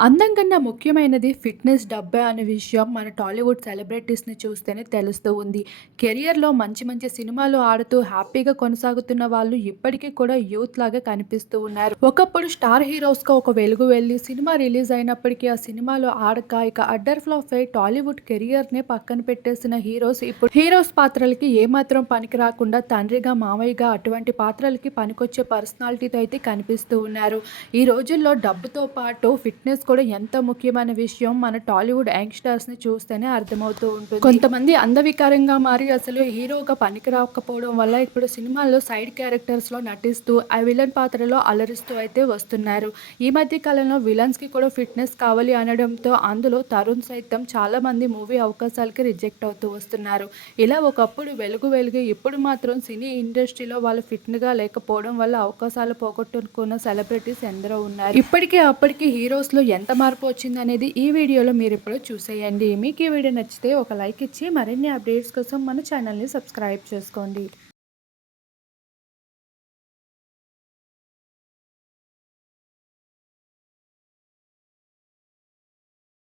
అందం కన్నా ముఖ్యమైనది ఫిట్‌నెస్, డబ్బే అనే విషయం మన టాలీవుడ్ సెలబ్రిటీస్‌ని చూస్తేనే తెలుస్తూ ఉంది. కెరియర్‌లో మంచి మంచి సినిమాలు ఆడుతూ హ్యాపీగా కొనసాగుతున్న వాళ్ళు ఇప్పటికీ కూడా యూత్ లాగా కనిపిస్తూ ఉన్నారు. ఒకప్పుడు స్టార్ హీరోస్‌గా ఒక వెలుగు వెళ్లి సినిమా రిలీజ్ అయినప్పటికీ ఆ సినిమాలో ఆడక ఇక అడ్డర్ ఫ్లాప్ అయి టాలీవుడ్ కెరియర్‌నే పక్కన పెట్టేసిన హీరోస్ ఇప్పుడు హీరోస్ పాత్రలకి ఏమాత్రం పనికి రాకుండా తండ్రిగా, మామయ్యగా అటువంటి పాత్రలకి పనికొచ్చే పర్సనాలిటీతో అయితే కనిపిస్తూ ఉన్నారు. ఈ రోజుల్లో డబ్బుతో పాటు ఫిట్‌నెస్ కూడా ఎంత ముఖ్యమైన విషయం మన టాలీవుడ్ యంగ్‌స్టర్స్‌ని చూస్తేనే అర్థమవుతూ ఉంటుంది. కొంతమంది అందవికారంగా మారి అసలు హీరోగా పనికి రాకపోవడం వల్ల ఇప్పుడు సినిమాల్లో సైడ్ క్యారెక్టర్స్‌లో నటిస్తూ ఆ విలన్ పాత్రలో అలరిస్తూ అయితే వస్తున్నారు. ఈ మధ్య కాలంలో విలన్స్‌కి కూడా ఫిట్‌నెస్ కావాలి అనడంతో అందులో తరుణ్ సైతం చాలామంది మూవీ అవకాశాలకి రిజెక్ట్ అవుతూ వస్తున్నారు. ఇలా ఒకప్పుడు వెలుగు ఇప్పుడు మాత్రం సినీ ఇండస్ట్రీలో వాళ్ళు ఫిట్‌గా లేకపోవడం వల్ల అవకాశాలు పోగొట్టుకున్న సెలబ్రిటీస్ ఎందరో ఉన్నారు. ఇప్పటికి అప్పటికి హీరోస్‌లో ఎంత మార్పు వచ్చిందనేది ఈ వీడియోలో మీరిప్పుడు చూసేయండి. మీకు ఈ వీడియో నచ్చితే ఒక లైక్ ఇచ్చి మరిన్ని అప్డేట్స్ కోసం మన ఛానల్‌ని సబ్స్క్రైబ్ చేసుకోండి.